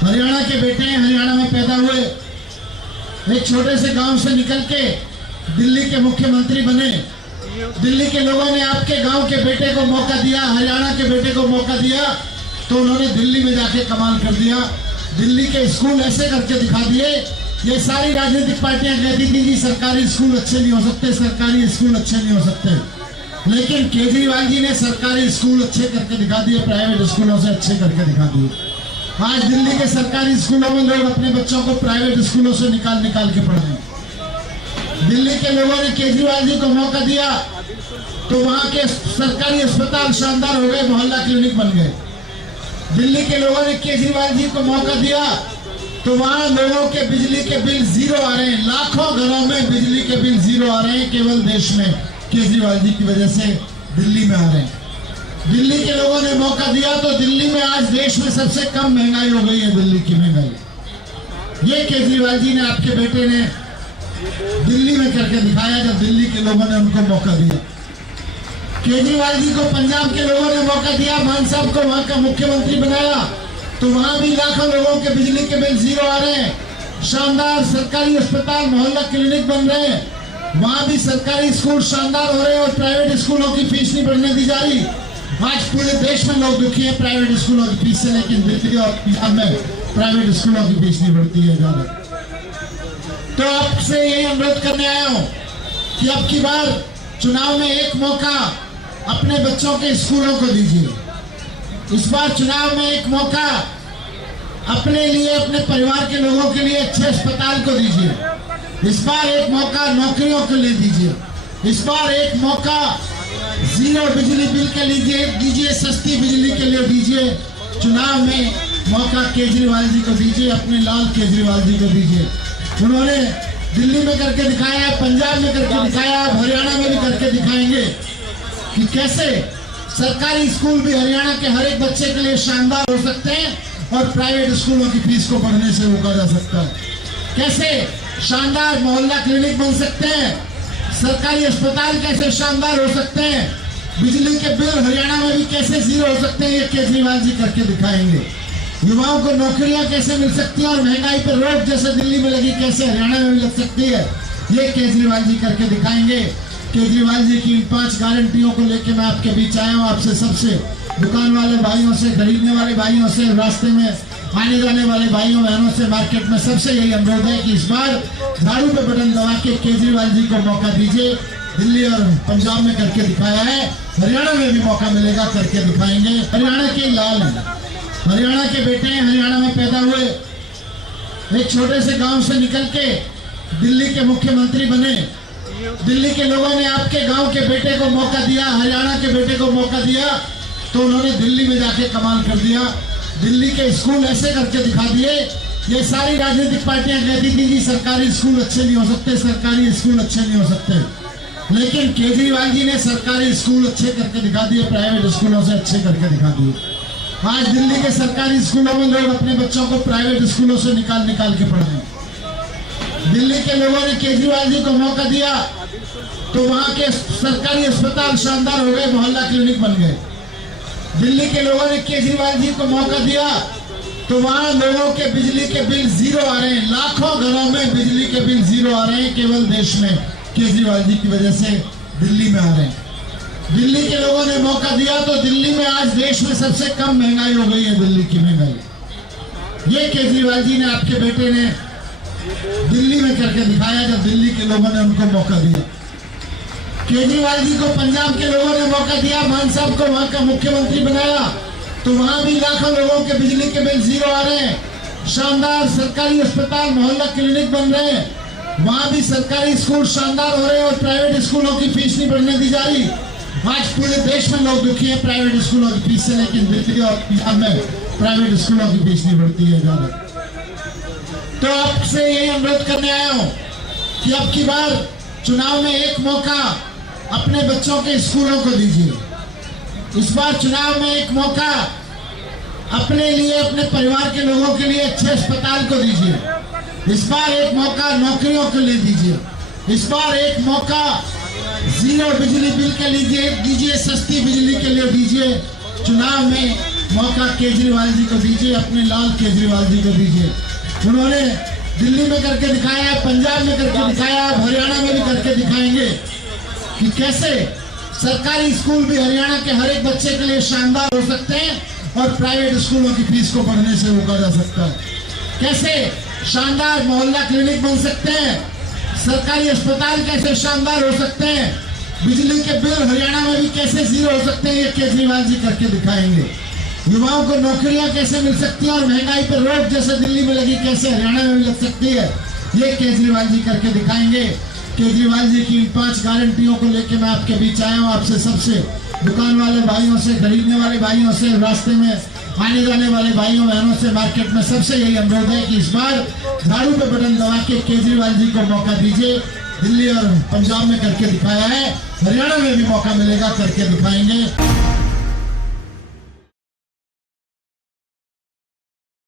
हरियाणा के बेटे हैं, हरियाणा में पैदा हुए, एक छोटे से गांव से निकल के दिल्ली के मुख्यमंत्री बने। दिल्ली के लोगों ने आपके गांव के बेटे को मौका दिया, हरियाणा के बेटे को मौका दिया, तो उन्होंने दिल्ली में जाके कमाल कर दिया। दिल्ली के स्कूल ऐसे करके दिखा दिए। ये सारी राजनीतिक पार्टियां कहती थी कि सरकारी स्कूल अच्छे नहीं हो सकते, सरकारी स्कूल अच्छे नहीं हो सकते, लेकिन केजरीवाल जी ने सरकारी स्कूल अच्छे करके दिखा दिए, प्राइवेट स्कूलों से अच्छे करके दिखा दिए। आज दिल्ली के सरकारी स्कूलों में लोग अपने बच्चों को प्राइवेट स्कूलों से निकाल निकाल के पढ़ रहे हैं। दिल्ली के लोगों ने केजरीवाल जी को मौका दिया तो वहां के सरकारी अस्पताल शानदार हो गए, मोहल्ला क्लिनिक बन गए। दिल्ली के लोगों ने केजरीवाल जी को मौका दिया तो वहां लोगों के बिजली के बिल जीरो आ रहे हैं, लाखों घरों में बिजली के बिल जीरो आ रहे हैं, केवल देश में केजरीवाल जी की वजह से दिल्ली में आ रहे हैं। दिल्ली के लोगों ने मौका दिया तो दिल्ली में आज देश में सबसे कम महंगाई हो गई है, दिल्ली की महंगाई। ये केजरीवाल जी ने, आपके बेटे ने दिल्ली में करके दिखाया जब दिल्ली के लोगों ने उनको मौका दिया। केजरीवाल जी को पंजाब के लोगों ने मौका दिया, मान साहब को वहां का मुख्यमंत्री बनाया, तो वहां भी लाखों लोगों के बिजली के बिल जीरो आ रहे हैं, शानदार सरकारी अस्पताल मोहल्ला क्लिनिक बन रहे हैं, वहां भी सरकारी स्कूल शानदार हो रहे हैं और प्राइवेट स्कूलों की फीस नहीं बढ़ने दी जा रही। आज पूरे देश में लोग दुखी है प्राइवेट स्कूलों की फीस से, लेकिन दिल्ली और पंजाब में प्राइवेट स्कूलों की फीस नहीं बढ़ती है ज्यादा। तो आपसे यही अनुरोध करने आया हूं कि अब की बार चुनाव में एक मौका अपने बच्चों के स्कूलों को दीजिए। इस बार चुनाव में एक मौका अपने लिए, अपने परिवार के लोगों के लिए अच्छे अस्पताल को दीजिए। इस बार एक मौका नौकरियों के लिए दीजिए। इस बार एक मौका जीरो बिजली बिल के लिए दीजिए, सस्ती बिजली के लिए दीजिए। चुनाव में मौका केजरीवाल जी को दीजिए, अपने लाल केजरीवाल जी को दीजिए। उन्होंने दिल्ली में करके दिखाया, पंजाब में करके दिखाया, हरियाणा में भी करके दिखाएंगे कि कैसे सरकारी स्कूल भी हरियाणा के हर एक बच्चे के लिए शानदार हो सकते हैं और प्राइवेट स्कूलों की फीस को बढ़ने से रोका जा सकता है। कैसे शानदार मोहल्ला क्लिनिक बन सकते हैं, सरकारी अस्पताल कैसे शानदार हो सकते हैं, बिजली के बिल हरियाणा में भी कैसे जीरो हो सकते हैं, ये केजरीवाल जी करके दिखाएंगे। युवाओं को नौकरियां कैसे मिल सकती है और महंगाई पर रोक जैसे दिल्ली में लगी कैसे हरियाणा में भी लग सकती है, ये केजरीवाल जी करके दिखाएंगे। केजरीवाल जी की इन 5 गारंटियों को लेकर मैं आपके बीच आया हूँ। आपसे सबसे, दुकान वाले भाइयों से, खरीदने वाले भाइयों से, रास्ते में आने जाने वाले भाइयों बहनों से, मार्केट में, सबसे यही अनुरोध है कि इस बार झाड़ू पे बटन दबा के केजरीवाल जी को मौका दीजिए। दिल्ली और पंजाब में करके दिखाया है, हरियाणा में भी मौका मिलेगा, करके दिखाएंगे। हरियाणा के लाल हैं, हरियाणा के बेटे हैं, हरियाणा में पैदा हुए, एक छोटे से गांव से निकल के दिल्ली के मुख्यमंत्री बने। दिल्ली के लोगों ने आपके गांव के बेटे को मौका दिया, हरियाणा के बेटे को मौका दिया, तो उन्होंने दिल्ली में जाके कमाल कर दिया। दिल्ली के स्कूल ऐसे करके दिखा दिए। ये सारी राजनीतिक पार्टियां कहती थी कि सरकारी स्कूल अच्छे नहीं हो सकते, सरकारी स्कूल अच्छे नहीं हो सकते, लेकिन केजरीवाल जी ने सरकारी स्कूल अच्छे करके दिखा दिए, प्राइवेट स्कूलों से अच्छे करके दिखा दिए। आज दिल्ली के सरकारी स्कूलों में लोग अपने बच्चों को प्राइवेट स्कूलों से निकाल निकाल के पढ़ रहे हैं। दिल्ली के लोगों ने केजरीवाल जी को मौका दिया तो वहां के सरकारी अस्पताल शानदार हो गए, मोहल्ला क्लिनिक बन गए। दिल्ली के लोगों ने केजरीवाल जी को मौका दिया तो वहां लोगों के बिजली के बिल जीरो आ रहे हैं, लाखों घरों में बिजली के बिल जीरो आ रहे हैं, केवल देश में केजरीवाल जी की वजह से दिल्ली में आ रहे हैं। दिल्ली के लोगों ने मौका दिया तो दिल्ली में आज देश में सबसे कम महंगाई हो गई है, दिल्ली की महंगाई। ये केजरीवाल जी ने, आपके बेटे ने दिल्ली में करके दिखाया जब दिल्ली के लोगों ने उनको मौका दिया। केजरीवाल जी को पंजाब के लोगों ने मौका दिया, मान साहब को वहां का मुख्यमंत्री बनाया, तो वहां भी लाखों लोगों के बिजली के बिल जीरो आ रहे हैं, शानदार सरकारी अस्पताल मोहल्ला क्लिनिक बन रहे हैं, वहां भी सरकारी स्कूल शानदार हो रहे हैं और प्राइवेट स्कूलों की फीस नहीं बढ़ने दी जा रही। आज पूरे देश में लोग दुखी है प्राइवेट स्कूलों की फीस से, लेकिन दिल्ली और पंजाब में प्राइवेट स्कूलों की फीस नहीं बढ़ती है ज्यादा। तो आपसे यही अनुरोध करने आया हूं कि अब की बार चुनाव में एक मौका अपने बच्चों के स्कूलों को दीजिए। इस बार चुनाव में एक मौका अपने लिए, अपने परिवार के लोगों के लिए अच्छे अस्पताल को दीजिए। इस बार एक मौका नौकरियों के लिए दीजिए। इस बार एक मौका जीरो बिजली बिल के लिए दीजिए, सस्ती बिजली के लिए दीजिए। चुनाव में मौका केजरीवाल जी को दीजिए, अपने लाल केजरीवाल जी को दीजिए। उन्होंने दिल्ली में करके दिखाया, पंजाब में करके दिखाया, हरियाणा में भी करके दिखाएंगे कि कैसे सरकारी स्कूल भी हरियाणा के हर एक बच्चे के लिए शानदार हो सकते हैं और प्राइवेट स्कूलों की फीस को बढ़ने से रोका जा सकता है। कैसे शानदार मोहल्ला क्लिनिक बन सकते हैं, सरकारी अस्पताल कैसे शानदार हो सकते हैं, बिजली के बिल हरियाणा में भी कैसे जीरो हो सकते हैं, ये केजरीवाल जी करके दिखाएंगे। युवाओं को नौकरियां कैसे मिल सकती हैं और महंगाई पर रोक जैसे दिल्ली में लगी कैसे हरियाणा में भी लग सकती है, ये केजरीवाल जी करके दिखाएंगे। केजरीवाल जी की इन 5 गारंटियों को लेकर मैं आपके बीच आया हूँ। आपसे सबसे दुकान वाले भाइयों से, खरीदने वाले भाइयों से, रास्ते में आने जाने वाले भाइयों बहनों से, मार्केट में सबसे यही अनुरोध है कि इस बार झाड़ू पे बटन दबा के केजरीवाल जी को मौका दीजिए। दिल्ली और पंजाब में करके दिखाया है, हरियाणा में भी मौका मिलेगा, करके दिखाएंगे।